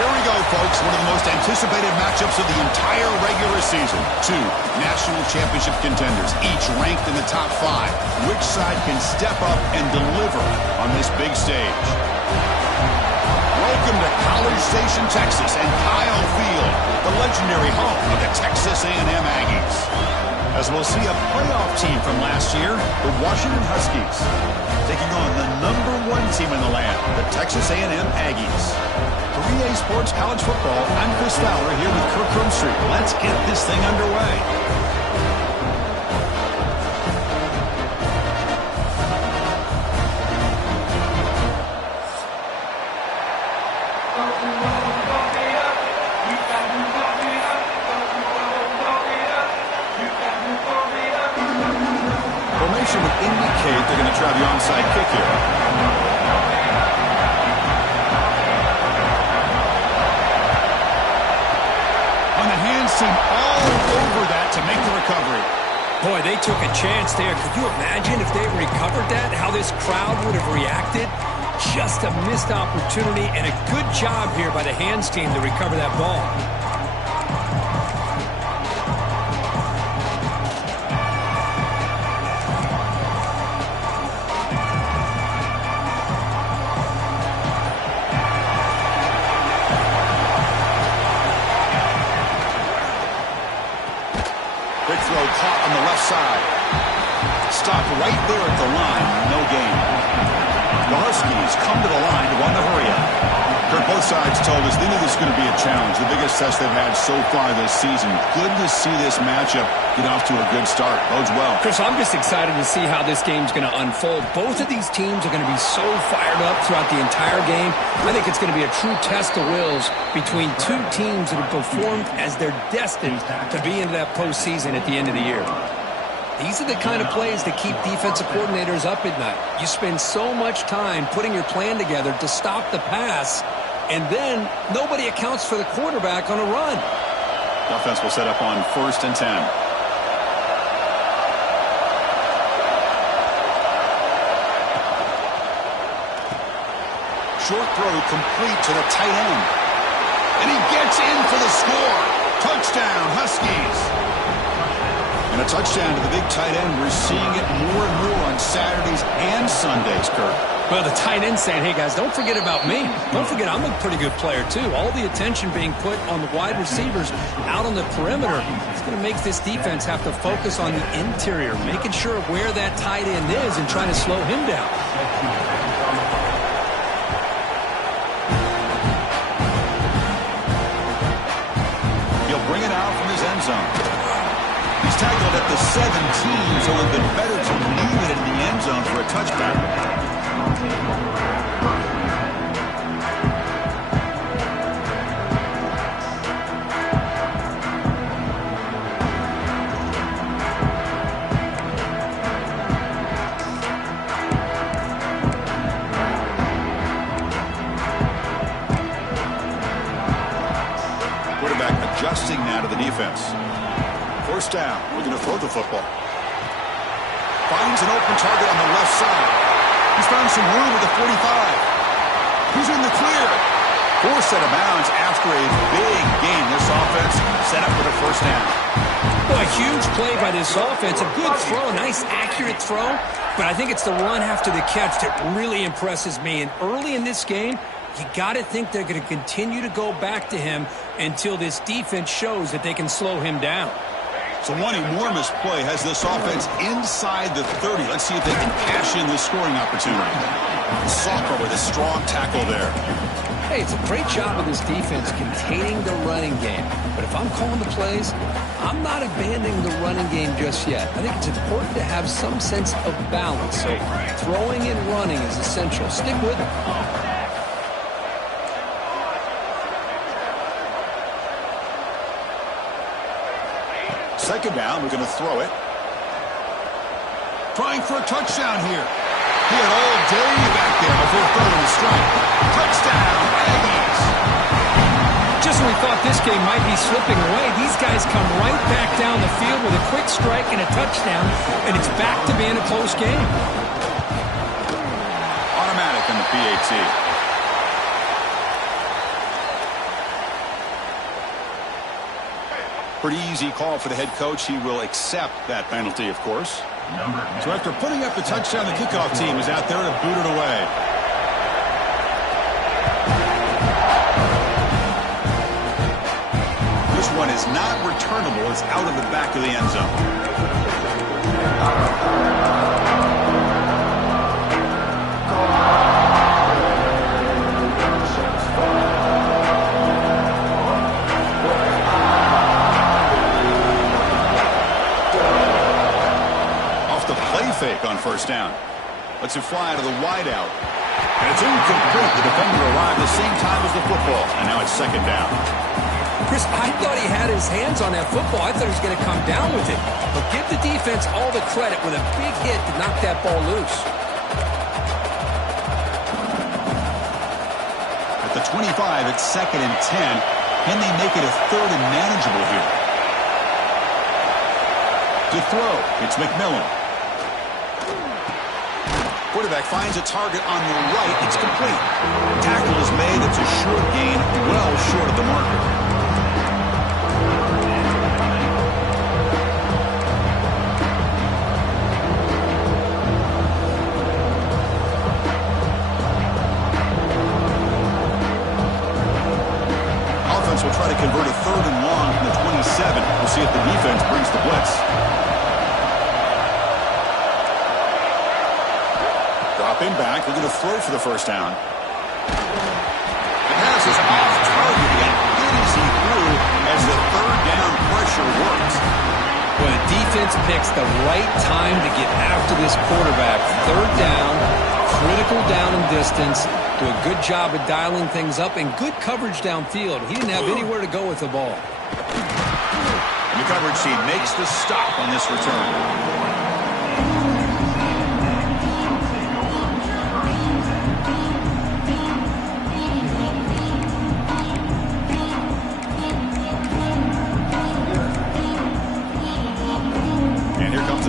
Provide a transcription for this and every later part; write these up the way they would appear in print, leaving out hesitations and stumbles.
Here we go, folks. One of the most anticipated matchups of the entire regular season. Two national championship contenders, each ranked in the top 5. Which side can step up and deliver on this big stage? Welcome to College Station, Texas, and Kyle Field, the legendary home of the Texas A&M Aggies. As we'll see a playoff team from last year, the Washington Huskies, taking on the #1 team in the land, the Texas A&M Aggies. For EA Sports College Football, I'm Chris Fowler here with Kirk Crumstreet. Let's get this thing underway. Formation would indicate they're going to try the onside kick here. On the hands team, all over that to make the recovery. Boy, they took a chance there. Could you imagine if they recovered that, how this crowd would have reacted? Just a missed opportunity, and a good job here by the hands team to recover that ball. Quick throw caught on the left side. Stopped right there at the line. No gain. The Huskies come to the line to run the hurry up. Kirk, both sides told us they knew this was going to be a challenge. The biggest test they've had so far this season. Good to see this matchup get off to a good start. Bodes well. Chris, I'm just excited to see how this game's going to unfold. Both of these teams are going to be so fired up throughout the entire game. I think it's going to be a true test of wills between two teams that have performed as they're destined to be into that postseason at the end of the year. These are the kind of plays that keep defensive coordinators up at night. You spend so much time putting your plan together to stop the pass, and then nobody accounts for the quarterback on a run. The offense will set up on 1st and 10. Short throw complete to the tight end. And he gets in for the score. Touchdown, Huskies. And a touchdown to the big tight end. We're seeing it more and more on Saturdays and Sundays, Kirk. Well, the tight end saying, hey, guys, don't forget about me. Don't forget I'm a pretty good player, too. All the attention being put on the wide receivers out on the perimeter. It's going to make this defense have to focus on the interior, making sure where that tight end is and trying to slow him down. He'll bring it out from his end zone. He's tackled at the 17, so it would have been better to leave it in the end zone for a touchback. Quarterback adjusting now to the defense. First down. We're going to throw the football. Finds an open target on the left side. He's found some room at the 45. He's in the clear. Forced out of bounds after a big gain. This offense set up with a first down. Well, a huge play by this offense. A good throw, a nice accurate throw. But I think it's the run after the catch that really impresses me. And early in this game, you got to think they're going to continue to go back to him until this defense shows that they can slow him down. So one enormous play has this offense inside the 30. Let's see if they can cash in this scoring opportunity. Soccer with a strong tackle there. Hey, it's a great job of this defense containing the running game. But if I'm calling the plays, I'm not abandoning the running game just yet. I think it's important to have some sense of balance. So throwing and running is essential. Stick with it. Second down, we're going to throw it. Trying for a touchdown here. He had all day back there before throwing the strike. Touchdown, Aggies. Just when we thought this game might be slipping away, these guys come right back down the field with a quick strike and a touchdown, and it's back to being a close game. Automatic on the PAT. Pretty easy call for the head coach. He will accept that penalty, of course. So after putting up the touchdown, the kickoff team is out there to boot it away. This one is not returnable. It's out of the back of the end zone. Fake on first down. Lets it fly to the wideout. And it's incomplete. The defender arrived the same time as the football. And now it's second down. Chris, I thought he had his hands on that football. I thought he was going to come down with it. But give the defense all the credit with a big hit to knock that ball loose. At the 25, it's second and 10. Can they make it a third and manageable here? To throw, it's McMillan. Quarterback finds a target on the right. It's complete. Tackle is made. It's a short gain, well short of the marker. Offense will try to convert a third and long from the 27. We'll see if the defense brings the blitz. Dropping back, they're going to throw for the first down. The pass is off target and easy through as the third down pressure works. Well, the defense picks the right time to get after this quarterback. Third down, critical down and distance. Do a good job of dialing things up and good coverage downfield. He didn't have anywhere to go with the ball. And the coverage team makes the stop on this return.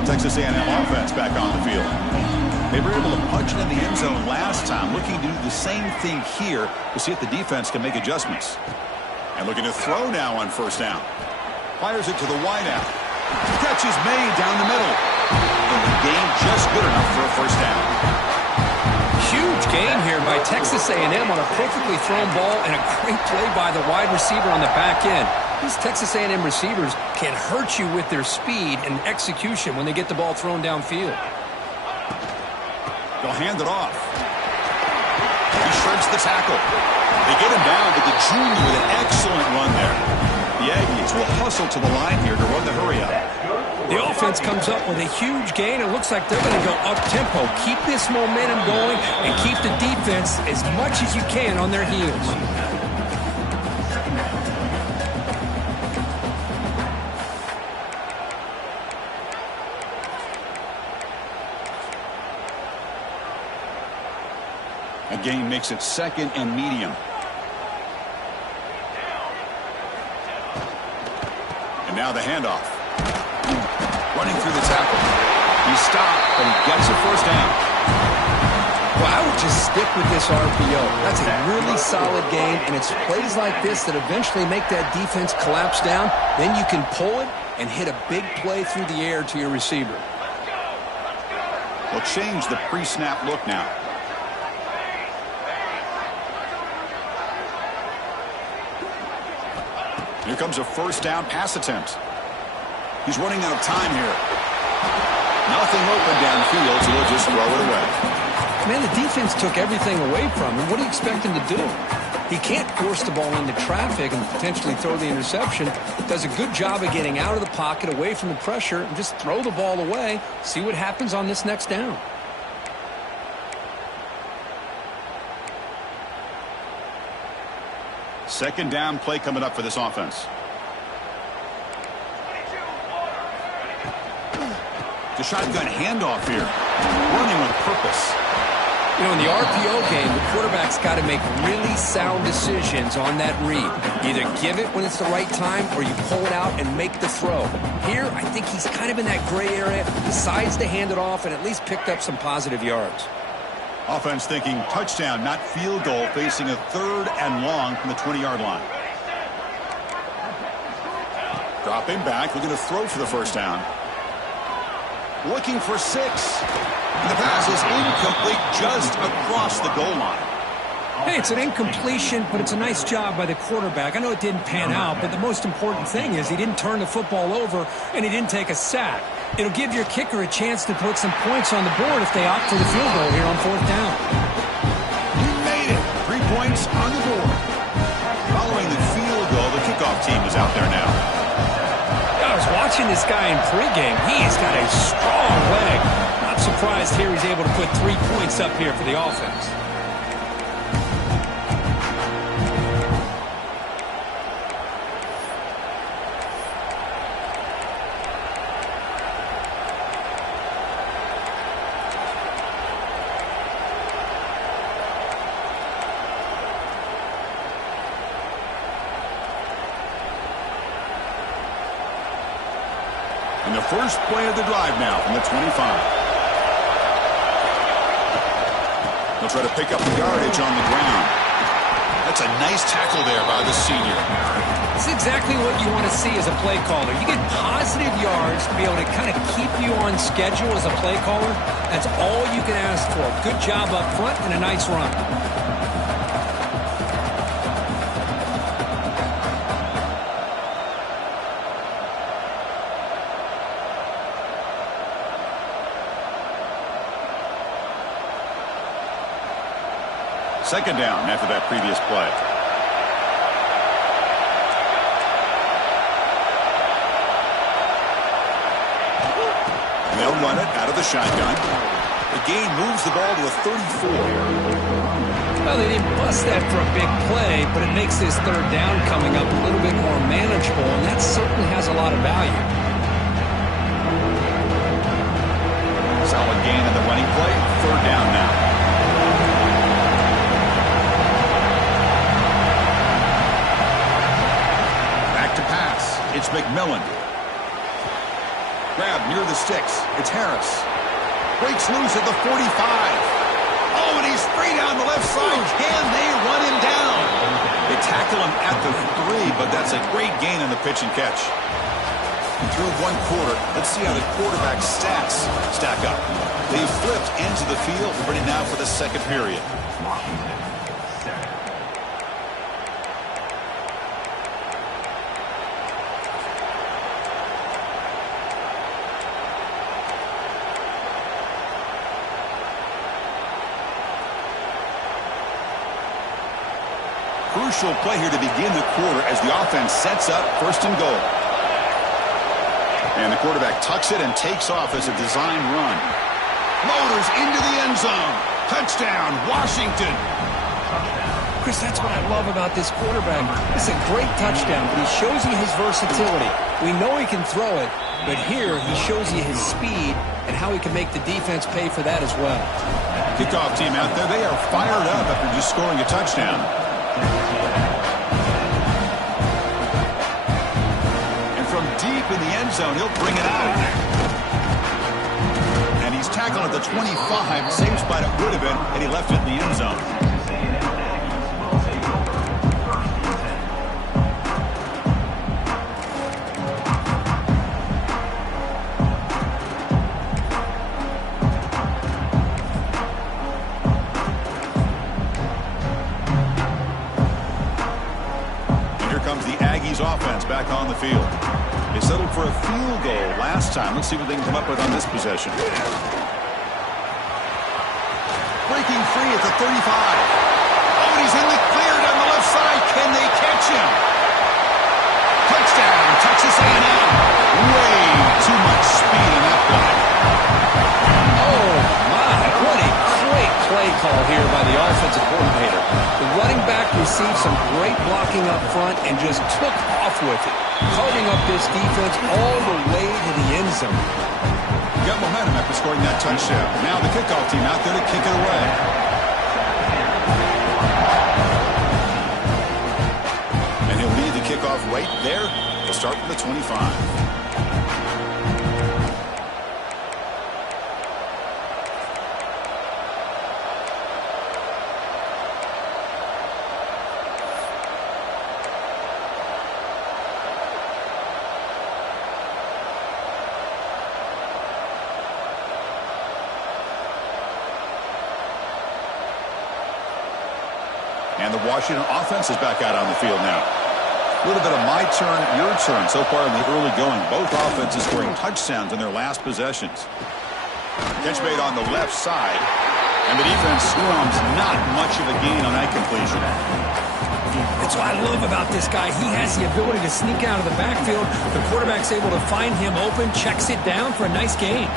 Texas A&M offense back on the field. They were able to punch it in the end zone last time. Looking to do the same thing here. We'll see if the defense can make adjustments. And looking to throw now on first down. Fires it to the wideout. Catch is made down the middle. And the gain just good enough for a first down. Huge gain here by Texas A&M on a perfectly thrown ball and a great play by the wide receiver on the back end. These Texas A&M receivers can hurt you with their speed and execution when they get the ball thrown downfield. They'll hand it off. He shreds the tackle. They get him down, but the junior with an excellent run there. The Aggies will hustle to the line here to run the hurry-up. The offense comes up with a huge gain. It looks like they're going to go up-tempo. Keep this momentum going and keep the defense as much as you can on their heels. A gain makes it second and medium. And now the handoff. Running through the tackle. He stopped, but he gets a first down. Well, I would just stick with this RPO. That's a really solid game, and it's plays like this that eventually make that defense collapse down. Then you can pull it and hit a big play through the air to your receiver. They'll change the pre-snap look now. Here comes a first down pass attempt. He's running out of time here. Nothing open downfield, so he'll just throw it away. Man, the defense took everything away from him. What do you expect him to do? He can't force the ball into traffic and potentially throw the interception. Does a good job of getting out of the pocket, away from the pressure, and just throw the ball away. See what happens on this next down. Second down play coming up for this offense. The shotgun handoff here. Running with purpose. You know, in the RPO game, the quarterback's got to make really sound decisions on that read. Either give it when it's the right time or you pull it out and make the throw. Here, I think he's kind of in that gray area, decides to hand it off and at least picked up some positive yards. Offense thinking touchdown, not field goal, facing a third and long from the 20-yard line. Dropping back, looking to throw for the first down. Looking for 6. And the pass is incomplete just across the goal line. Hey, it's an incompletion, but it's a nice job by the quarterback. I know it didn't pan out, but the most important thing is he didn't turn the football over and he didn't take a sack. It'll give your kicker a chance to put some points on the board if they opt for the field goal here on 4th down. He made it. 3 points on the board. Following the field goal, the kickoff team is out there now. I was watching this guy in pregame. He has got a strong leg. Not surprised here he's able to put 3 points up here for the offense. And the first play of the drive now from the 25. He'll try to pick up the yardage on the ground. That's a nice tackle there by the senior. This is exactly what you want to see as a play caller. You get positive yards to be able to kind of keep you on schedule as a play caller. That's all you can ask for. Good job up front and a nice run. Second down after that previous play. They'll run it out of the shotgun. The gain moves the ball to the 34. Well, they didn't bust that for a big play, but it makes this 3rd down coming up a little bit more manageable, and that certainly has a lot of value. Solid gain in the running play. 3rd down now. It's McMillan. Grab near the sticks. It's Harris. Breaks loose at the 45. Oh, and he's free down the left side. Can they run him down? They tackle him at the 3, but that's a great gain on the pitch and catch. Through 1 quarter, let's see how the quarterback's stats stack up. They've flipped into the field, ready now for the 2nd period. Crucial play here to begin the quarter as the offense sets up 1st and goal. And the quarterback tucks it and takes off as a design run. Motors into the end zone. Touchdown, Washington. Chris, that's what I love about this quarterback. It's a great touchdown, but he shows you his versatility. We know he can throw it, but here he shows you his speed and how he can make the defense pay for that as well. Kickoff team out there, they are fired up after just scoring a touchdown. And from deep in the end zone, he'll bring it out. And he's tackled at the 25. Same spot it would have been had he left it in the end zone. Offense back on the field. They settled for a field goal last time. Let's see what they can come up with on this possession. Breaking free at the 35. Oh, and he's in the clear down the left side. Can they catch him? Touchdown, Texas A&M. Way too much speed in that play. Oh, my. What a great play call here by the offensive coordinator. The running back received some great blocking up front and just took off with it, carving up this defense all the way to the end zone. Got momentum after scoring that touchdown. Now the kickoff team out there to kick it away. And he'll lead the kickoff right there. He'll start from the 25. And the Washington offense is back out on the field now. A little bit of my turn, your turn so far in the early going. Both offenses scoring touchdowns in their last possessions. Catch made on the left side. And the defense scrums not much of a gain on that completion. That's what I love about this guy. He has the ability to sneak out of the backfield. The quarterback's able to find him open, checks it down for a nice gain.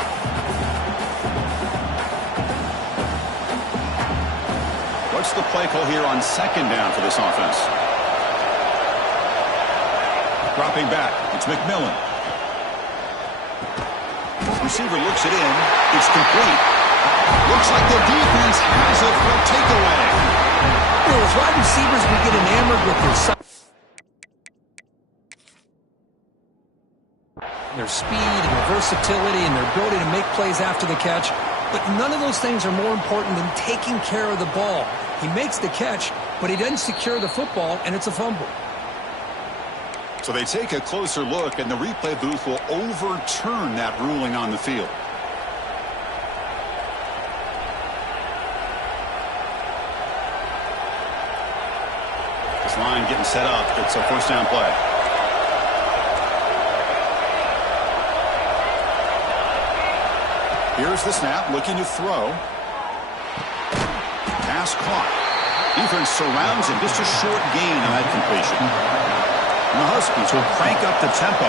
What's the play call here on second down for this offense? Dropping back, it's McMillan. Receiver looks it in. It's complete. Looks like the defense has it for a takeaway. As wide receivers, we get enamored with their speed and their versatility and their ability to make plays after the catch. But none of those things are more important than taking care of the ball. He makes the catch, but he doesn't secure the football, and it's a fumble. So they take a closer look, and the replay booth will overturn that ruling on the field. This line getting set up. It's a first down play. Here's the snap, looking to throw. Pass caught. Defense surrounds him. Just a short gain on that completion. And the Huskies will crank up the tempo.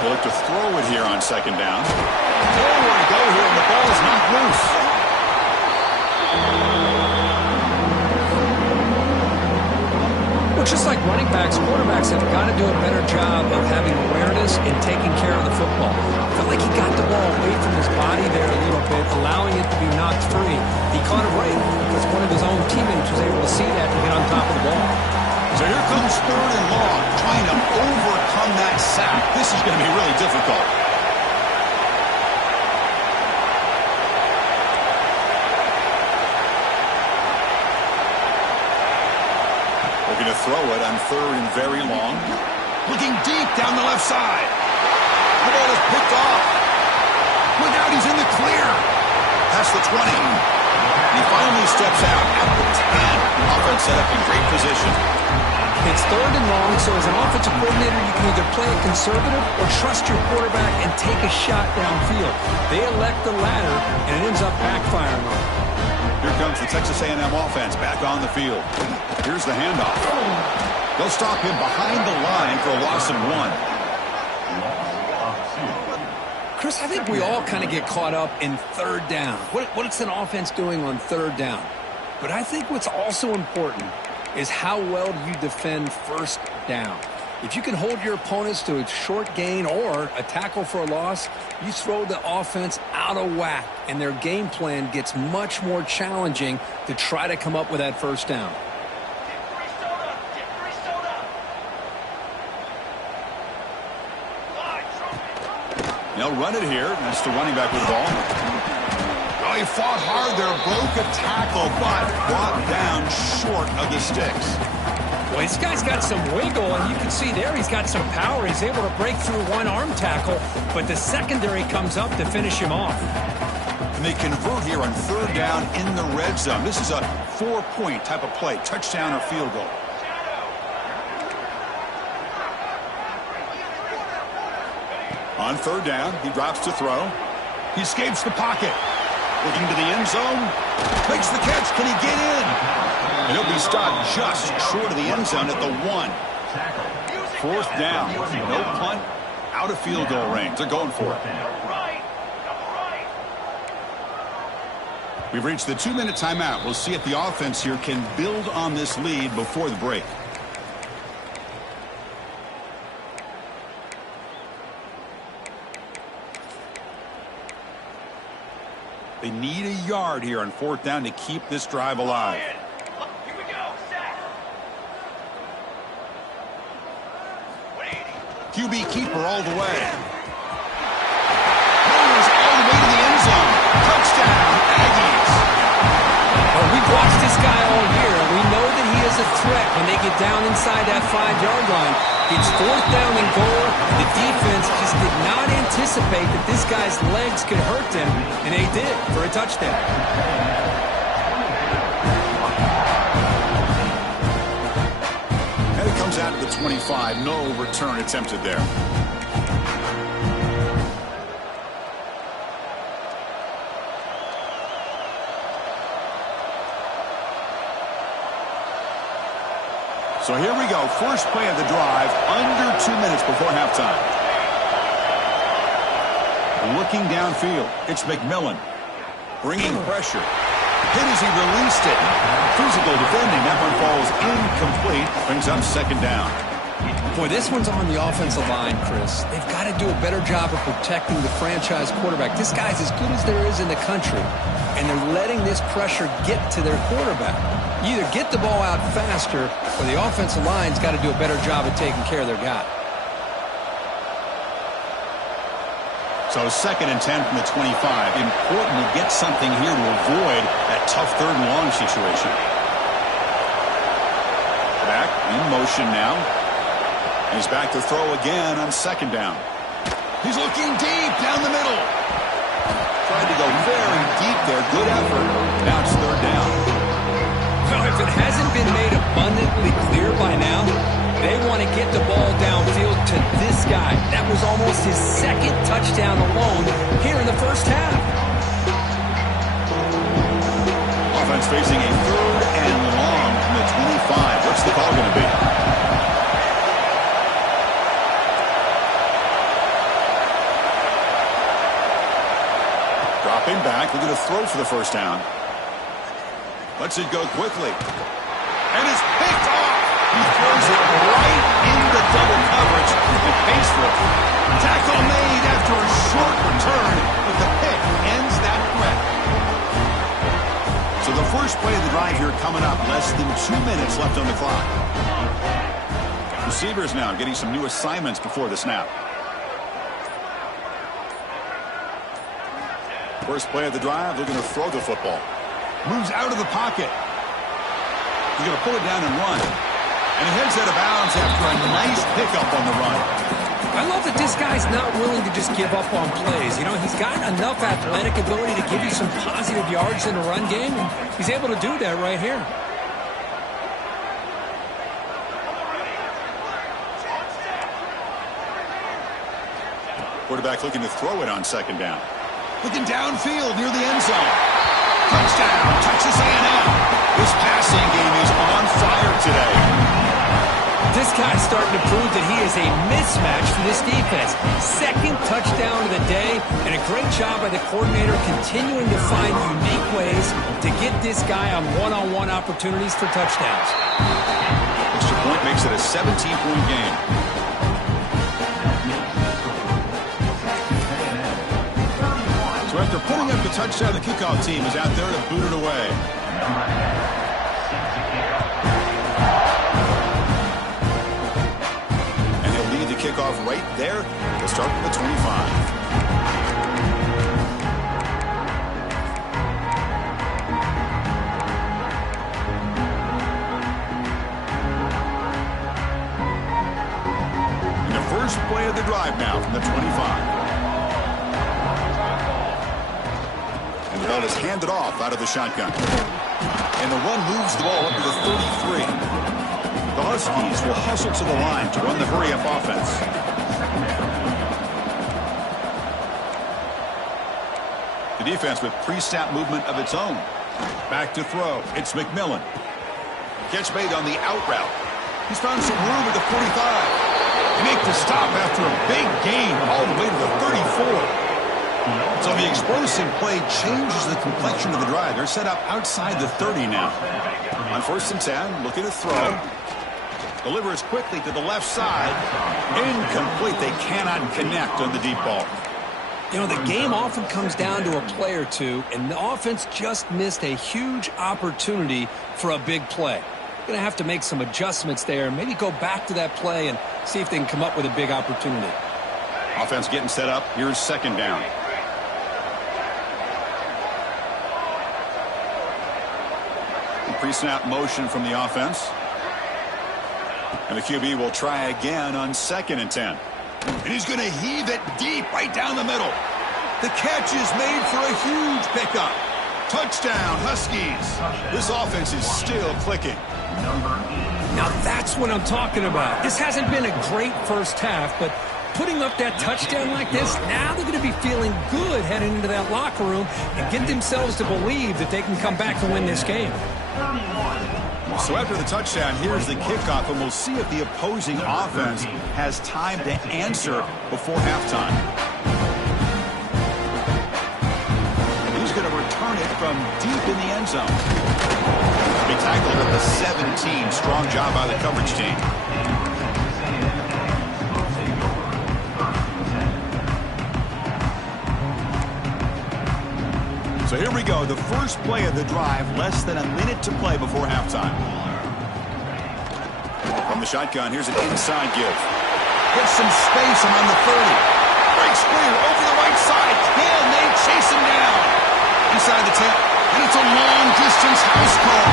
They look to throw it here on second down. Nowhere to go here, and the ball is not loose. Well, just like running backs, quarterbacks have got to do a better job of having awareness and taking care of the football. I felt like he got the ball away from his body there a little bit, allowing it to be knocked free. He caught it right because one of his own teammates was able to see that and get on top of the ball. So here comes third and long, trying to overcome that sack. This is going to be really difficult. Looking to throw it on third and very long. Looking deep down the left side. The ball is picked off. Look out, he's in the clear. Past the 20. He finally steps out at the 10. Offense set up in great position. It's third and long, so as an offensive coordinator, you can either play it conservative or trust your quarterback and take a shot downfield. They elect the latter, and it ends up backfiring on them. Here comes the Texas A&M offense back on the field. Here's the handoff. They'll stop him behind the line for a loss of 1. Chris, I think we all kind of get caught up in third down. What's an offense doing on third down? But I think what's also important is how well do you defend first down. If you can hold your opponents to a short gain or a tackle for a loss, you throw the offense out of whack, and their game plan gets much more challenging to try to come up with that first down. They'll run it here. That's the running back with the ball. Oh, he fought hard there, broke a tackle, but brought down short of the sticks. Well, this guy's got some wiggle, and you can see there he's got some power. He's able to break through one arm tackle, but the secondary comes up to finish him off. And they convert here on third down in the red zone. This is a 4-point type of play, touchdown or field goal. On third down, he drops to throw. He escapes the pocket. Looking to the end zone. Makes the catch. Can he get in? And he'll be stopped just short of the end zone at the 1. Fourth down. No punt. Out of field goal range. They're going for it. We've reached the 2-minute timeout. We'll see if the offense here can build on this lead before the break. They need a yard here on fourth down to keep this drive alive. Here we go. QB keeper all the way. Goes all the way to the end zone. Touchdown, Aggies. Well, we've watched this guy all year. We know that he is a threat when they get down inside that 5-yard line. It's 4th down and goal. The defense just did not anticipate that this guy's legs could hurt them, and they did for a touchdown. And it comes out to the 25. No return attempted there. So here we go. First play of the drive, under 2 minutes before halftime. Looking downfield, it's McMillan. Bringing pressure. Hit as he released it. Physical defending. That one falls incomplete. Brings up 2nd down. Boy, this one's on the offensive line, Chris. They've got to do a better job of protecting the franchise quarterback. This guy's as good as there is in the country, and they're letting this pressure get to their quarterback. You either get the ball out faster, or the offensive line's got to do a better job of taking care of their guy. So 2nd and 10 from the 25. Important to get something here to avoid that tough 3rd and long situation. Back in motion now. He's back to throw again on 2nd down. He's looking deep down the middle. Tried to go very deep there. Good effort. Now it's 3rd down. Well, if it hasn't been made abundantly clear by now, they want to get the ball downfield to this guy. That was almost his 2nd touchdown alone here in the first half. Offense facing a 3rd and long from the 25. What's the call going to be? Dropping back. They're going to throw for the 1st down. Lets it go quickly. And it's picked off. He throws it right into double coverage and pays for it. Tackle made after a short return, but the pick ends that threat. So the first play of the drive here coming up. Less than 2 minutes left on the clock. Receivers now getting some new assignments before the snap. First play of the drive, they're going to throw the football. Moves out of the pocket. He's going to pull it down and run. And he heads out of bounds after a nice pickup on the run. I love that this guy's not willing to just give up on plays. You know, he's got enough athletic ability to give you some positive yards in the run game. And he's able to do that right here. Quarterback looking to throw it on 2nd down. Looking downfield near the end zone. Touchdown, Texas A&M. This passing game is on fire today. This guy's starting to prove that he is a mismatch for this defense. 2nd touchdown of the day, and a great job by the coordinator continuing to find unique ways to get this guy on one-on-one opportunities for touchdowns. Extra point makes it a 17-point game. So after putting up the touchdown, the kickoff team is out there to boot it away. And he'll lead the kickoff right there to start with the 25. And the first play of the drive now from the 25. And the ball is handed off out of the shotgun. And the run moves the ball up to the 33. The Huskies will hustle to the line to run the hurry-up offense. The defense with pre-snap movement of its own. Back to throw. It's McMillan. Catch made on the out route. He's found some room at the 45. They make the stop after a big gain all the way to the 34. So the explosive play changes the complexion of the drive. They're set up outside the 30 now. On 1st and 10, looking to throw. Delivers quickly to the left side. Incomplete. They cannot connect on the deep ball. You know, the game often comes down to a play or two, and the offense just missed a huge opportunity for a big play. Going to have to make some adjustments there, maybe go back to that play and see if they can come up with a big opportunity. Offense getting set up. Here's 2nd down. Pre-snap motion from the offense. And the QB will try again on 2nd and 10. And he's going to heave it deep right down the middle. The catch is made for a huge pickup. Touchdown, Huskies. This offense is still clicking. Now that's what I'm talking about. This hasn't been a great first half, but putting up that touchdown like this, now they're going to be feeling good heading into that locker room and get themselves to believe that they can come back and win this game. So after the touchdown, here's the kickoff, and we'll see if the opposing offense has time to answer before halftime. He's going to return it from deep in the end zone. He tackled at the 17. Strong job by the coverage team. So here we go, the first play of the drive, less than a minute to play before halftime. From the shotgun, here's an inside give. Gets some space on the 30. Breaks clear over the right side. Can they chase him down? Inside the 10. And it's a long-distance house call.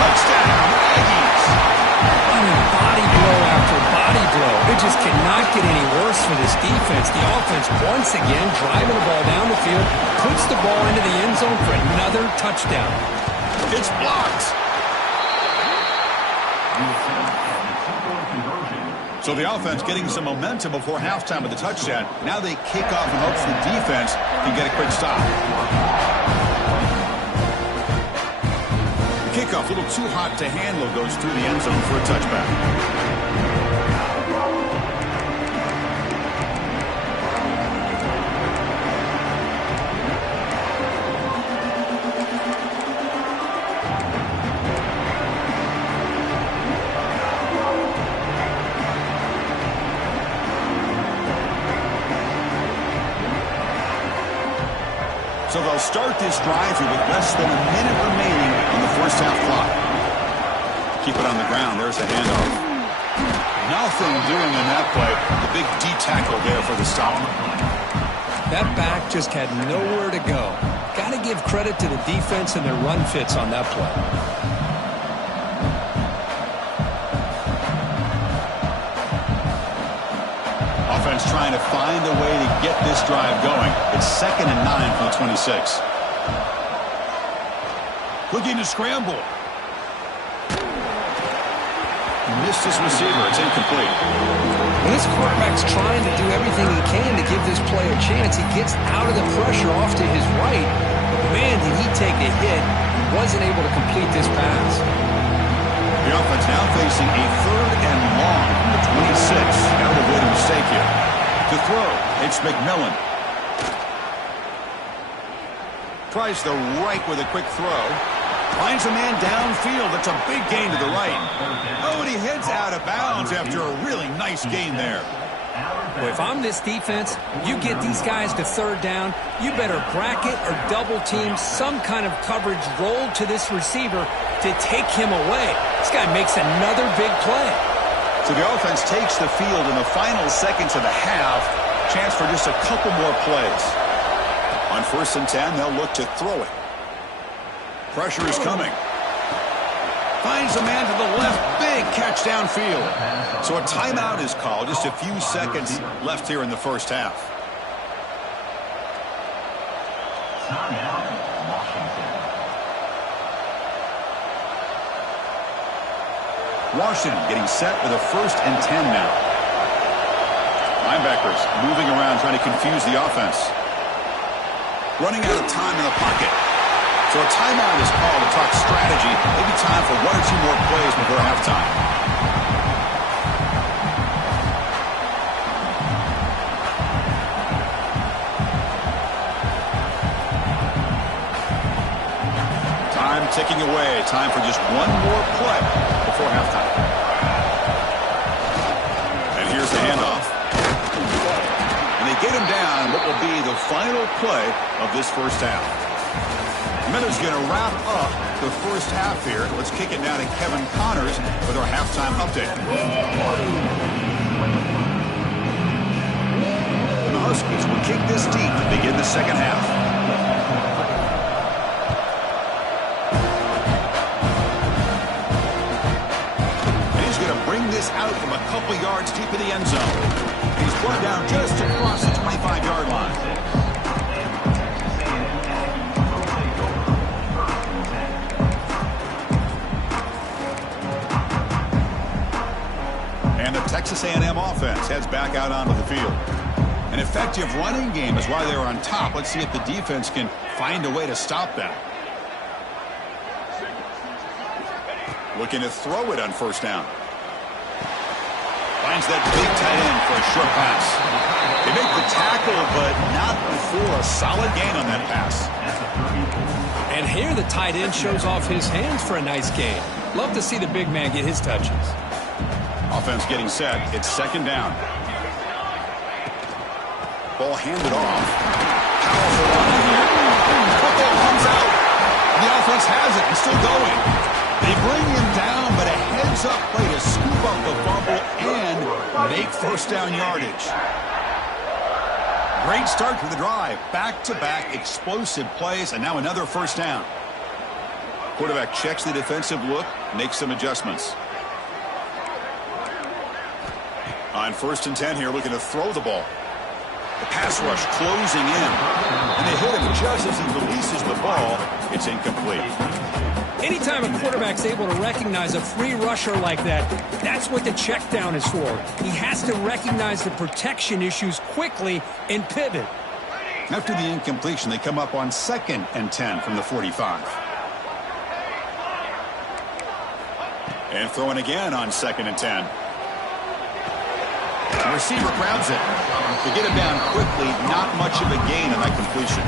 Touchdown, Aggies. I mean, body blow after body blow. It just cannot get any worse for this defense. The offense, once again, driving the ball down the field, puts the ball into the end zone for another touchdown. It's blocked. So the offense getting some momentum before halftime with the touchdown. Now they kick off in hopes the defense can get a quick stop. The kickoff, a little too hot to handle, goes through the end zone for a touchback. So they'll start this drive here with less than a minute remaining on the first half clock. Keep it on the ground. There's the handoff. Nothing doing in that play. The big D tackle there for the stop. That back just had nowhere to go. Got to give credit to the defense and their run fits on that play. Offense trying to find a way to get this drive going. It's 2nd and 9 from the 26. Looking to scramble. Missed his receiver. It's incomplete. When this quarterback's trying to do everything he can to give this play a chance, he gets out of the pressure off to his right. But man, did he take a hit. He wasn't able to complete this pass. The offense now facing a 3rd and long from the 26. Got to avoid a mistake here. To throw, it's McMillan. Tries the right with a quick throw. Finds a man downfield. That's a big gain to the right. Oh, and he heads out of bounds after a really nice gain there. Well, if I'm this defense, you get these guys to 3rd down, you better bracket or double team some kind of coverage roll to this receiver to take him away. This guy makes another big play. So the offense takes the field in the final seconds of the half. Chance for just a couple more plays. On 1st and 10, they'll look to throw it. Pressure is coming. Finds a man to the left. Big catch downfield. So a timeout is called. Just a few seconds left here in the first half. Washington getting set with a 1st and 10 now. Linebackers moving around trying to confuse the offense. Running out of time in the pocket. So a timeout is called to talk strategy. Maybe time for 1 or 2 more plays before halftime. Time ticking away. Time for just 1 more play before halftime. And here's the handoff. And they get him down what will be the final play of this first half. Miller's going to wrap up the first half here. Let's kick it down to Kevin Connors with our halftime update. And the Huskies will kick this deep to begin the second half. And he's going to bring this out couple yards deep in the end zone. He's brought down just across the 25-yard line. And the Texas A&M offense heads back out onto the field. An effective running game is why they're on top. Let's see if the defense can find a way to stop that. Looking to throw it on first down. Finds that big tight end for a short pass. They make the tackle, but not before a solid gain on that pass. And here the tight end shows off his hands for a nice gain. Love to see the big man get his touches. Offense getting set. It's second down. Ball handed off. Powerful run here. Football comes out. The offense has it and still going. They bring him down, but a heads-up play to scoop up the fumble and make first down yardage. Great start to the drive. Back-to-back explosive plays, and now another first down. Quarterback checks the defensive look, makes some adjustments. On 1st and 10 here, looking to throw the ball. The pass rush closing in, and they hit him just as he releases the ball. It's incomplete. Anytime a quarterback's able to recognize a free rusher like that, that's what the check down is for. He has to recognize the protection issues quickly and pivot. After the incompletion, they come up on 2nd and 10 from the 45. And throwing again on 2nd and 10. The receiver grabs it. To get him down quickly, not much of a gain on that completion.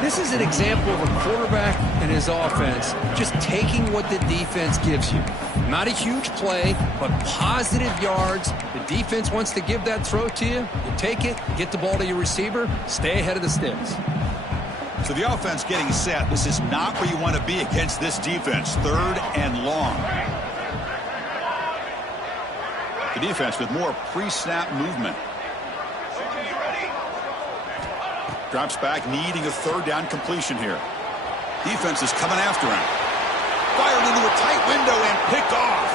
This is an example of a quarterback and his offense just taking what the defense gives you. Not a huge play, but positive yards. The defense wants to give that throw to you. You take it, get the ball to your receiver, stay ahead of the sticks. So the offense getting set. This is not where you want to be against this defense. 3rd and long. The defense with more pre-snap movement. Drops back, needing a 3rd down completion here. Defense is coming after him. Fired into a tight window and picked off.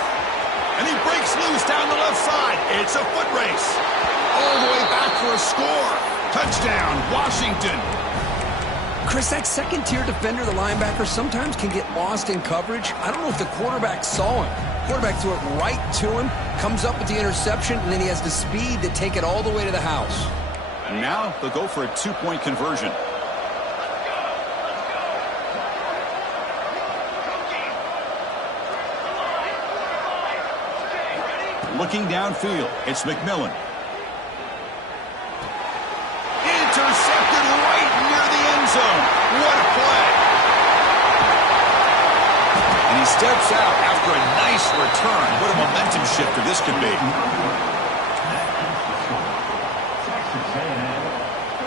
And he breaks loose down the left side. It's a foot race. All the way back for a score. Touchdown, Washington. Chris, that second-tier defender, the linebacker, sometimes can get lost in coverage. I don't know if the quarterback saw him. Quarterback threw it right to him, comes up with the interception, and then he has the speed to take it all the way to the house. And now they'll go for a 2-point conversion. Looking downfield, it's McMillan. Intercepted right near the end zone. What a play. And he steps out after a nice return. What a momentum shifter this could be.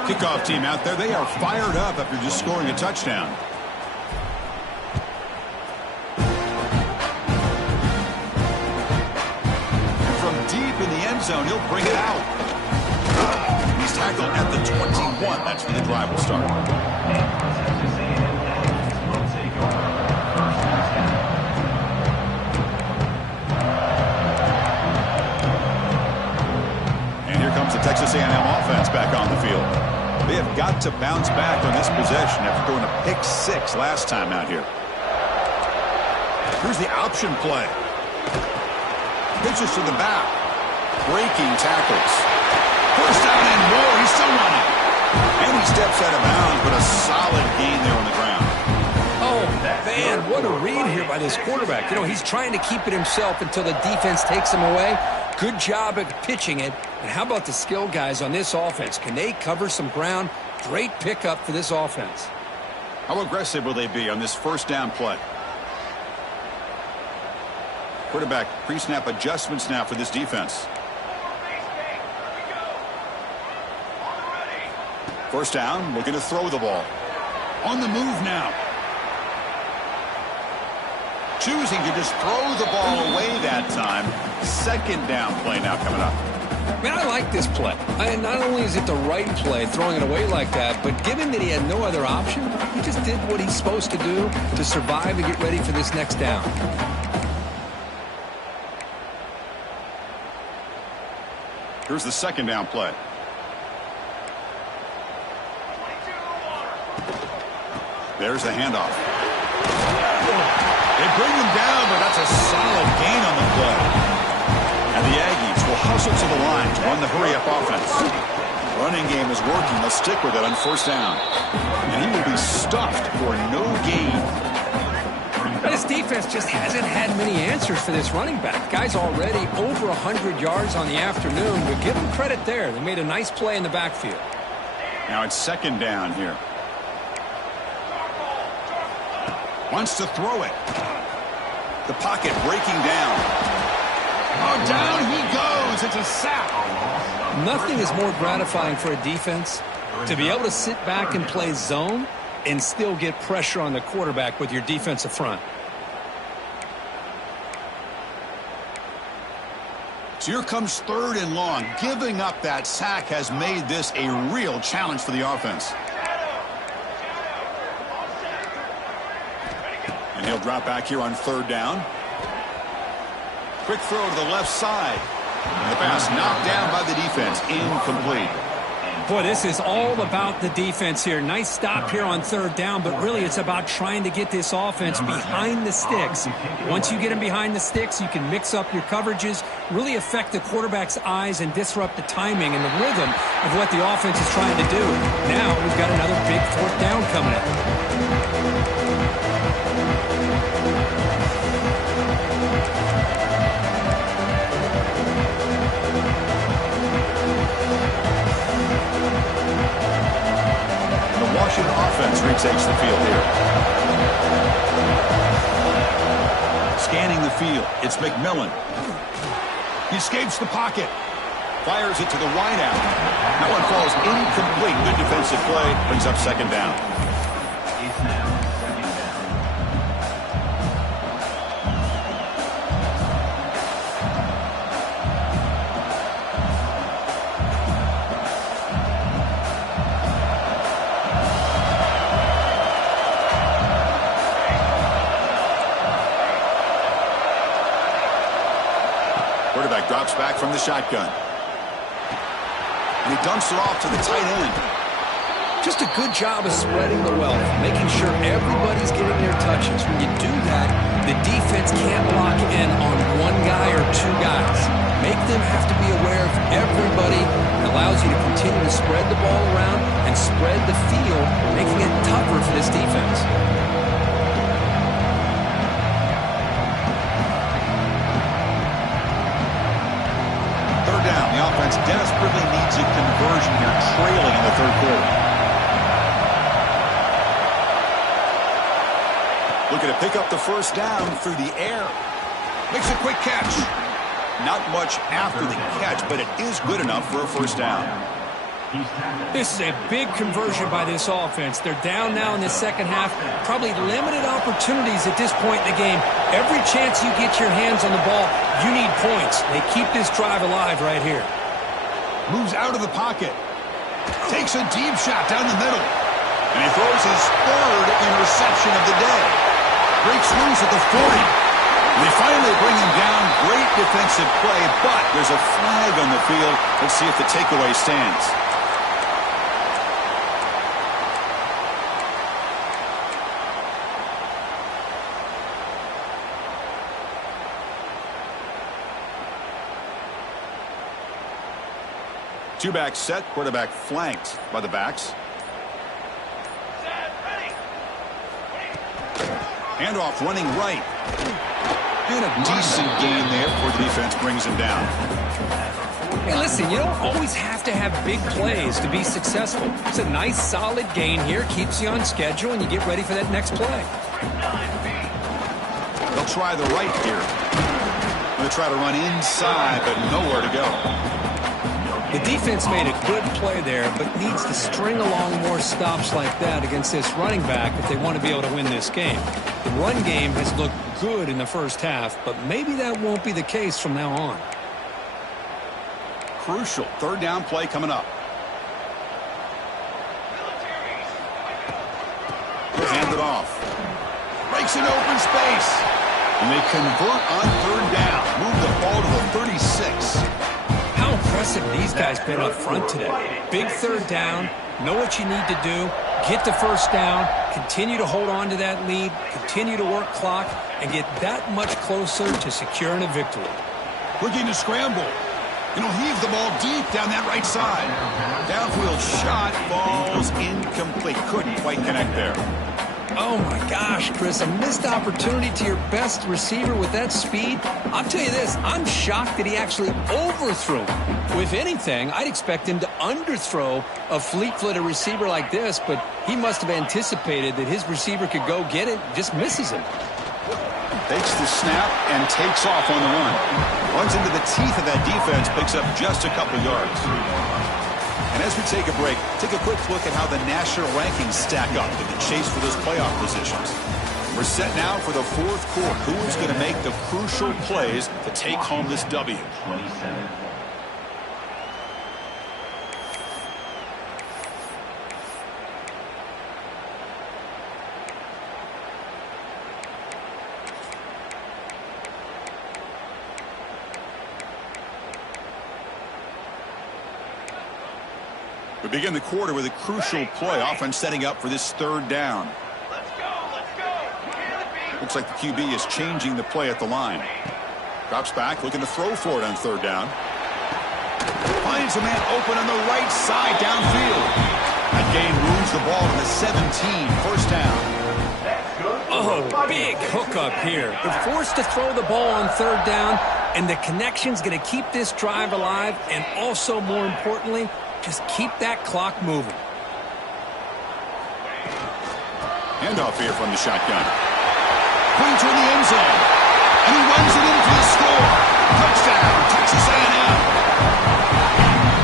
Kickoff team out there, they are fired up after just scoring a touchdown. And from deep in the end zone, he'll bring it out. He's tackled at the 21. That's where the drive will start. And here comes the Texas A&M offense back on the field. They have got to bounce back on this possession after throwing a pick-6 last time out here. Here's the option play. Pitches to the back. Breaking tackles. First down and more. He's still running. And he steps out of bounds, but a solid gain there on the ground. Oh, man, what a read here by this quarterback. You know, he's trying to keep it himself until the defense takes him away. Good job at pitching it. And how about the skill guys on this offense? Can they cover some ground? Great pickup for this offense. How aggressive will they be on this first down play? Quarterback pre-snap adjustments now for this defense. First down, looking to throw the ball. On the move now. Choosing to just throw the ball away that time. Second down play now coming up. Man, I like this play. And not only is it the right play, throwing it away like that, but given that he had no other option, he just did what he's supposed to do to survive and get ready for this next down. Here's the second down play. There's the handoff. They bring him down, but that's a solid gain on the play. And the Aggies will hustle to the line to run the hurry-up offense. Running game is working. They'll stick with it on first down. And he will be stuffed for no gain. This defense just hasn't had many answers for this running back. Guy's already over 100 yards on the afternoon, but give him credit there. They made a nice play in the backfield. Now it's second down here. Wants to throw it. The pocket breaking down. Oh, down he goes. It's a sack. Nothing is more gratifying for a defense to be able to sit back and play zone and still get pressure on the quarterback with your defensive front. So here comes third and long. Giving up that sack has made this a real challenge for the offense. And he'll drop back here on third down. Quick throw to the left side. And the pass knocked down by the defense. Incomplete. Boy, this is all about the defense here. Nice stop here on third down, but really it's about trying to get this offense behind the sticks. Once you get them behind the sticks, you can mix up your coverages, really affect the quarterback's eyes and disrupt the timing and the rhythm of what the offense is trying to do. Now we've got another big fourth down coming up. Washington offense retakes the field here. Scanning the field, it's McMillan. He escapes the pocket. Fires it to the wideout. That one falls incomplete. Good defensive play. Brings up second down. Quarterback drops back from the shotgun. And he dumps it off to the tight end. Just a good job of spreading the wealth, making sure everybody's getting their touches. When you do that, the defense can't lock in on one guy or two guys. Make them have to be aware of everybody. It allows you to continue to spread the ball around and spread the field, making it tougher for this defense. Down. The offense desperately needs a conversion here, trailing in the third quarter. Looking to pick up the first down through the air. Makes a quick catch. Not much after the catch, but it is good enough for a first down. This is a big conversion by this offense. They're down now in the second half. Probably limited opportunities at this point in the game. Every chance you get your hands on the ball, you need points. They keep this drive alive right here. Moves out of the pocket. Takes a deep shot down the middle. And he throws his third interception of the day. Breaks loose at the 40. They finally bring him down. Great defensive play, but there's a flag on the field. Let's see if the takeaway stands. Two-back set, quarterback flanked by the backs. Handoff running right. And a decent gain there before the defense brings him down. Hey, listen, you don't always have to have big plays to be successful. It's a nice, solid gain here. Keeps you on schedule, and you get ready for that next play. They'll try the right here. They'll try to run inside, but nowhere to go. The defense made a good play there, but needs to string along more stops like that against this running back if they want to be able to win this game. The run game has looked good in the first half, but maybe that won't be the case from now on. Crucial third down play coming up. He'll hand it off. Breaks an open space. And they convert on third down. Move the ball to the 36. How impressive these guys been up front today. Big third down, know what you need to do, get the first down, continue to hold on to that lead, continue to work clock, and get that much closer to securing a victory. Looking to scramble. Heave the ball deep down that right side. Downfield shot falls incomplete. Couldn't quite connect there. Oh, my gosh, Chris, a missed opportunity to your best receiver with that speed. I'll tell you this, I'm shocked that he actually overthrew him. If anything, I'd expect him to underthrow a fleet-footed receiver like this, but he must have anticipated that his receiver could go get it, just misses him. Takes the snap and takes off on the run. Runs into the teeth of that defense, picks up just a couple yards. And as we take a break, take a quick look at how the national rankings stack up in the chase for those playoff positions. We're set now for the fourth quarter. Who's going to make the crucial plays to take home this W? 27. We begin the quarter with a crucial play, offense setting up for this third down. Let's go. Looks like the QB is changing the play at the line. Drops back, looking to throw for it on third down. Finds a man open on the right side downfield. That gain moves the ball to the 17, first down. Oh, big hookup here. They're forced to throw the ball on third down, and the connection's going to keep this drive alive, and also, more importantly, just keep that clock moving. Handoff here from the shotgun. Pointer in the end zone. And he runs it in for the score. Touchdown, Texas A&M.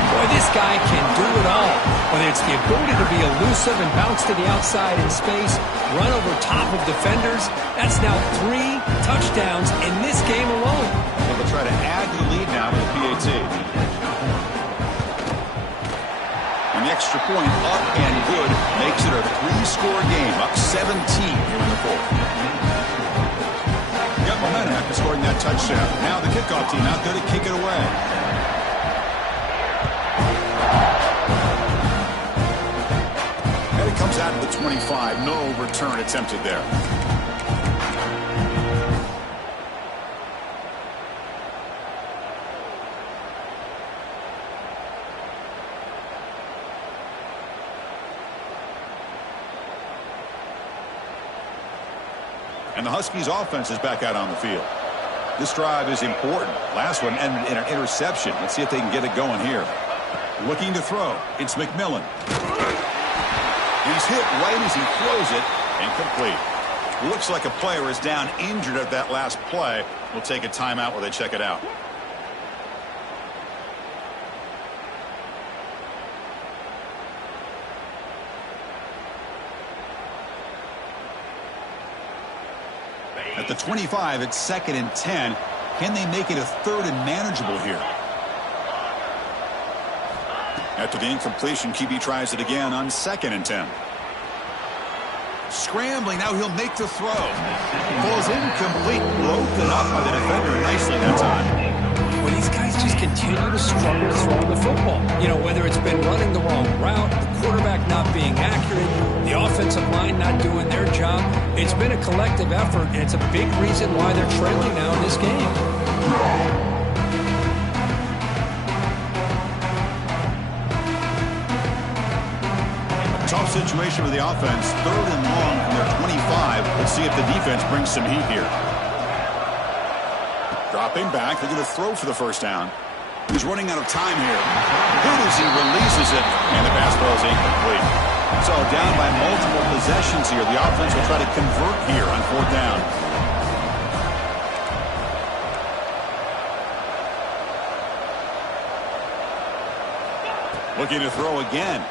Boy, this guy can do it all. Whether it's the ability to be elusive and bounce to the outside in space, run over top of defenders, that's now 3 touchdowns in this game alone. And they'll try to add to the lead now with the PAT. And the extra point up and good makes it a 3-score game, up 17 here in the fourth. Got momentum after scoring that touchdown. Now the kickoff team out there to kick it away. And it comes out of the 25. No return attempted there. And the Huskies offense is back out on the field. This drive is important. Last one ended in an interception. Let's see if they can get it going here. Looking to throw. It's McMillan. He's hit right as he throws it. Incomplete. Looks like a player is down injured at that last play. We'll take a timeout while they check it out. At the 25, it's 2nd and 10. Can they make it a 3rd and manageable here? After the incompletion, QB tries it again on 2nd and 10. Scrambling, now he'll make the throw. Falls incomplete, broken up by the defender nicely that time. Well, these guys just continue to struggle throwing the football. Whether it's been running the wrong route, the quarterback not being accurate, the offensive line not doing their job. It's been a collective effort, and it's a big reason why they're trailing now in this game. A tough situation with the offense. 3rd and long from their 25. Let's see if the defense brings some heat here. Dropping back, they're going to throw for the first down. He's running out of time here. Good as he releases it, and the pass ball is incomplete. So down by multiple possessions here. The offense will try to convert here on 4th down. Looking to throw again.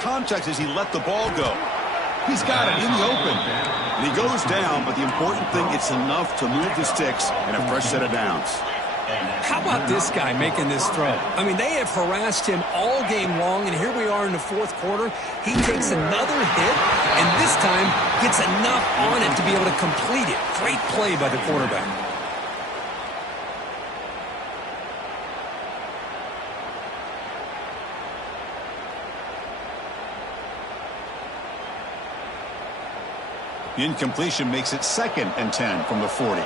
Context as he let the ball go. He's got it in the open. And he goes down, but the important thing, it's enough to move the sticks and a fresh set of downs. How about this guy making this throw? I mean, they have harassed him all game long, and here we are in the 4th quarter. He takes another hit, and this time gets enough on it to be able to complete it. Great play by the quarterback. The incompletion makes it 2nd and 10 from the 40.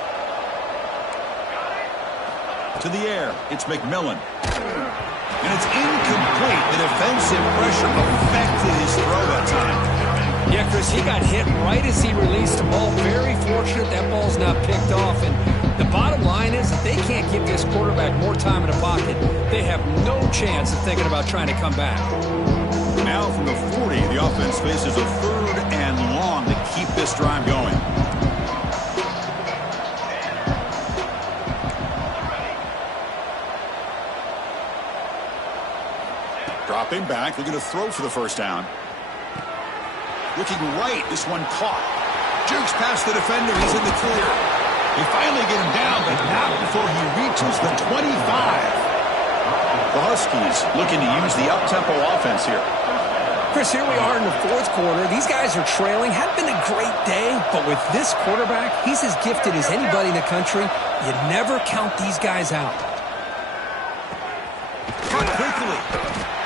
To the air, it's McMillan. And it's incomplete. The defensive pressure affected his throw that time. Yeah, Chris, he got hit right as he released the ball. Very fortunate that ball's not picked off. And the bottom line is that they can't give this quarterback more time in the pocket. They have no chance of thinking about trying to come back. Now from the 40, the offense faces a 3rd and long to keep this drive going. Dropping back, they're going to throw for the first down. Looking right, this one caught. Jukes past the defender, he's in the clear. They finally get him down, but not before he reaches the 25. The Huskies looking to use the up-tempo offense here. Chris, here we are in the 4th quarter. These guys are trailing. Hadn't been a great day, but with this quarterback, he's as gifted as anybody in the country. You never count these guys out. Cut quickly.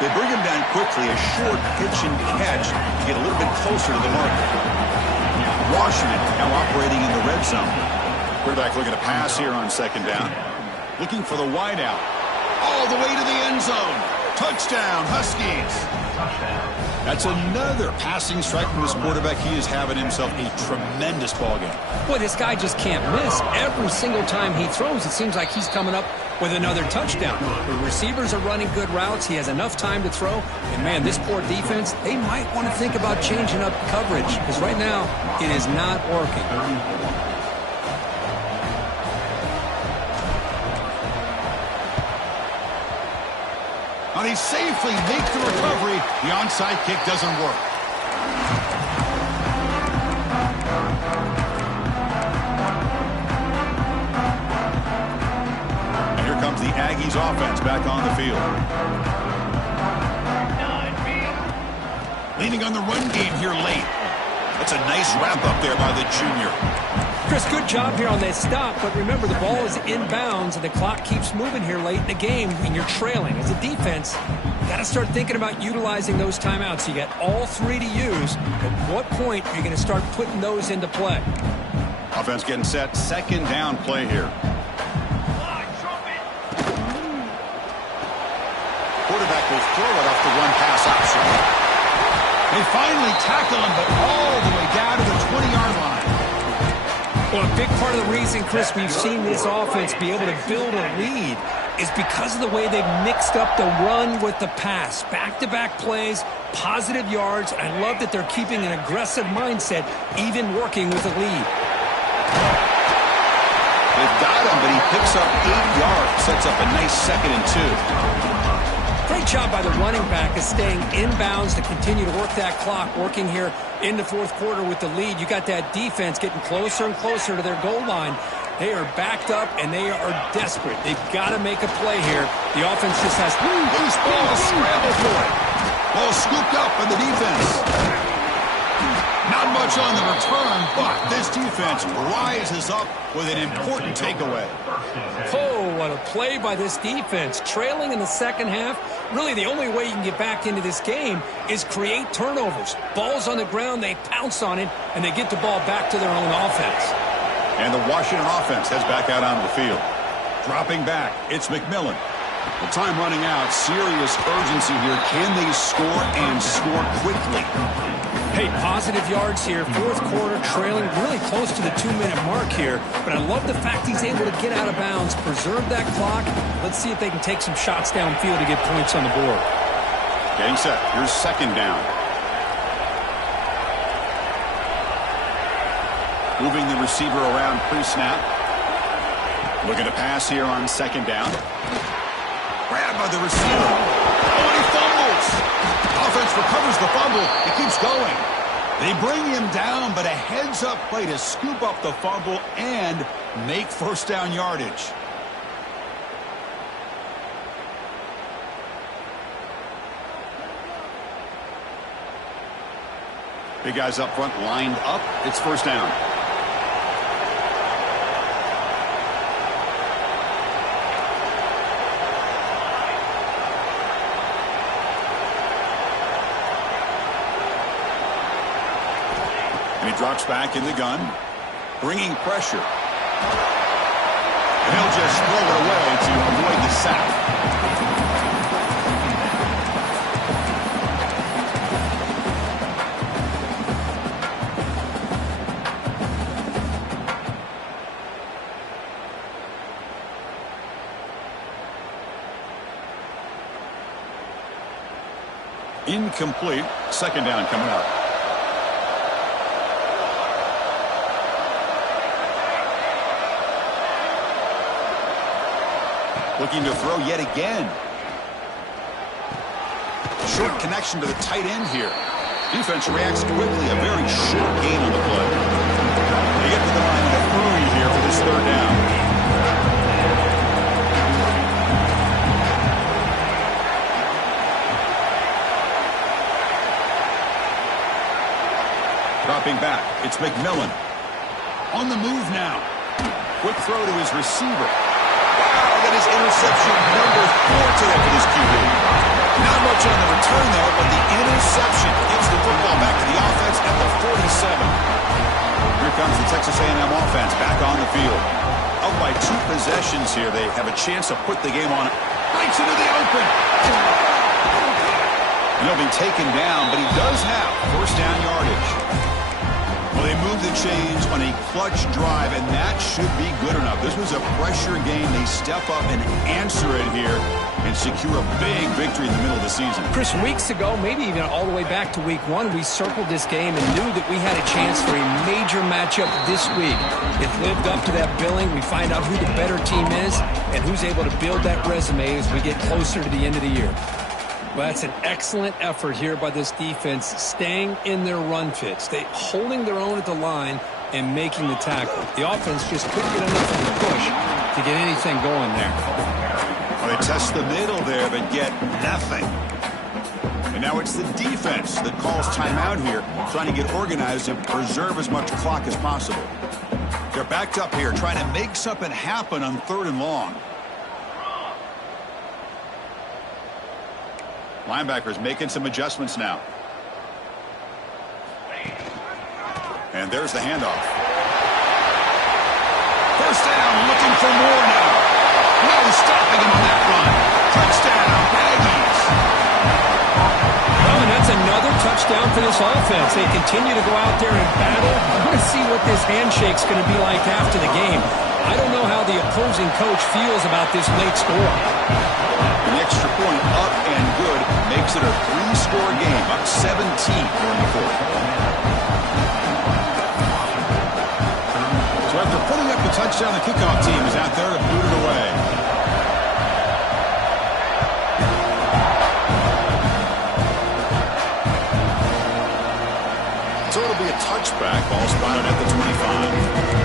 They bring him down quickly, a short pitch and catch to get a little bit closer to the mark. Washington now operating in the red zone. Quarterback looking to pass here on 2nd down. Looking for the wideout. All the way to the end zone. Touchdown, Huskies. That's another passing strike from this quarterback. He is having himself a tremendous ballgame. Boy, this guy just can't miss. Every single time he throws, it seems like he's coming up with another touchdown. The receivers are running good routes. He has enough time to throw. And, man, this poor defense, they might want to think about changing up coverage because right now it is not working. Now they safely make the recovery. The onside kick doesn't work. And here comes the Aggies offense back on the field. Leaning on the run game here late. That's a nice wrap up there by the junior. Chris, good job here on that stop, but remember the ball is inbounds and the clock keeps moving here late in the game and you're trailing. As a defense, you got to start thinking about utilizing those timeouts. You got all 3 to use. At what point are you going to start putting those into play? Offense getting set. 2nd down play here. Quarterback will throw it off the one pass option. They finally tackle him, but all the way down to the 20-yard line. Well, a big part of the reason, Chris, we've seen this offense be able to build a lead is because of the way they've mixed up the run with the pass. Back-to-back plays, positive yards. I love that they're keeping an aggressive mindset, even working with a lead. They've got him, but he picks up 8 yards, sets up a nice 2nd and 2. Great job by the running back of staying inbounds to continue to work that clock, working here in the 4th quarter with the lead. You got that defense getting closer and closer to their goal line. They are backed up, and they are desperate. They've got to make a play here. The offense just has loose ball, scramble for it. Ball scooped up by the defense. Not much on the return, but this defense rises up with an important takeaway. Oh, what a play by this defense. Trailing in the 2nd half. Really, the only way you can get back into this game is create turnovers. Ball's on the ground, they pounce on it, and they get the ball back to their own offense. And the Washington offense heads back out onto the field. Dropping back, it's McMillan. The time running out, serious urgency here. Can they score and score quickly? Hey, positive yards here. 4th quarter, trailing really close to the 2-minute mark here. But I love the fact he's able to get out of bounds, preserve that clock. Let's see if they can take some shots downfield to get points on the board. Getting set. Here's 2nd down. Moving the receiver around pre-snap. Looking to pass here on 2nd down. Grabbed by the receiver. Oh, and he fumbles. Offense recovers the fumble. It keeps going. They bring him down, but a heads-up play to scoop up the fumble and make 1st down yardage. Big guys up front lined up. It's 1st down. And he drops back in the gun, bringing pressure. And he'll just throw it away to avoid the sack. Incomplete. Second down coming up. Looking to throw yet again. Short connection to the tight end here. Defense reacts quickly. A very short gain on the play. They get to the line in a hurry here for this third down. Dropping back. It's McMillan. On the move now. Quick throw to his receiver. That is interception number 4 today for this QB. Not much on the return, though, but the interception gives the football back to the offense at the 47. Here comes the Texas A&M offense back on the field. Up by 2 possessions here. They have a chance to put the game on. Breaks into the open. And he'll be taken down, but he does have first down yardage. Well, they moved the chains on a clutch drive, and that should be good enough. This was a pressure game. They step up and answer it here and secure a big victory in the middle of the season. Chris, weeks ago, maybe even all the way back to week 1, we circled this game and knew that we had a chance for a major matchup this week. It lived up to that billing. We find out who the better team is and who's able to build that resume as we get closer to the end of the year. Well, that's an excellent effort here by this defense, staying in their run fits. They holding their own at the line and making the tackle. The offense just couldn't get enough of a push to get anything going there. Well, they test the middle there, but get nothing. And now it's the defense that calls timeout here, trying to get organized and preserve as much clock as possible. They're backed up here, trying to make something happen on 3rd and long. Linebackers making some adjustments now. And there's the handoff. First down, looking for more now. No stopping him on that run. Touchdown, Aggies. Well, and that's another touchdown for this offense. They continue to go out there and battle. I want to see what this handshake's going to be like after the game. I don't know how the opposing coach feels about this late score. An extra point up and good makes it a 3-score game, up 17 here in the 4th. So after putting up the touchdown, the kickoff team is out there to boot it away. So it'll be a touchback, ball spotted at the 25.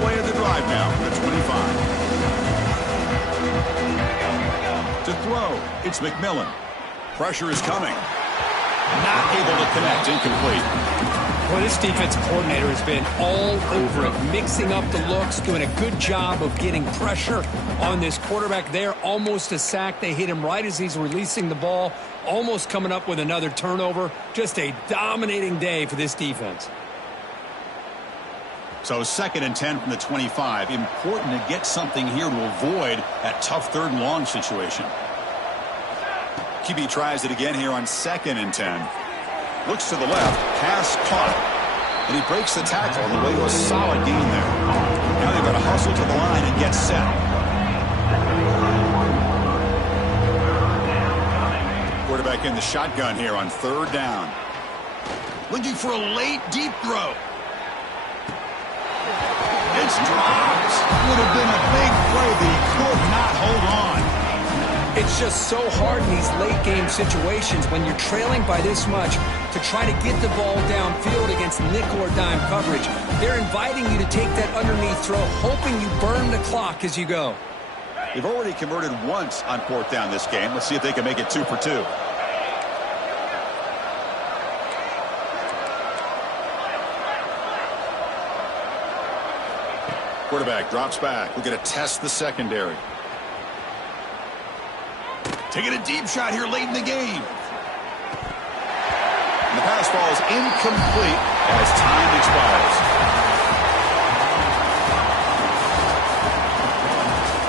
Play of the drive now from the 25. To throw, it's McMillan. Pressure is coming. Not able to connect, incomplete. Well, this defensive coordinator has been all over it, mixing up the looks, doing a good job of getting pressure on this quarterback there. Almost a sack. They hit him right as he's releasing the ball, almost coming up with another turnover. Just a dominating day for this defense. So 2nd and 10 from the 25. Important to get something here to avoid that tough 3rd and long situation. QB tries it again here on 2nd and 10. Looks to the left. Pass caught. And he breaks the tackle on the way to a solid gain there. Now they've got to hustle to the line and get set. Quarterback in the shotgun here on 3rd down. Looking for a late deep throw. It's dropped. Would have been a big play, but he could not hold on. It's just so hard in these late game situations when you're trailing by this much to try to get the ball downfield against nickel or dime coverage. They're inviting you to take that underneath throw, hoping you burn the clock as you go. They've already converted once on 4th down this game. Let's see if they can make it 2 for 2. Quarterback drops back. We're going to test the secondary. Taking a deep shot here late in the game. And the pass falls incomplete as time expires.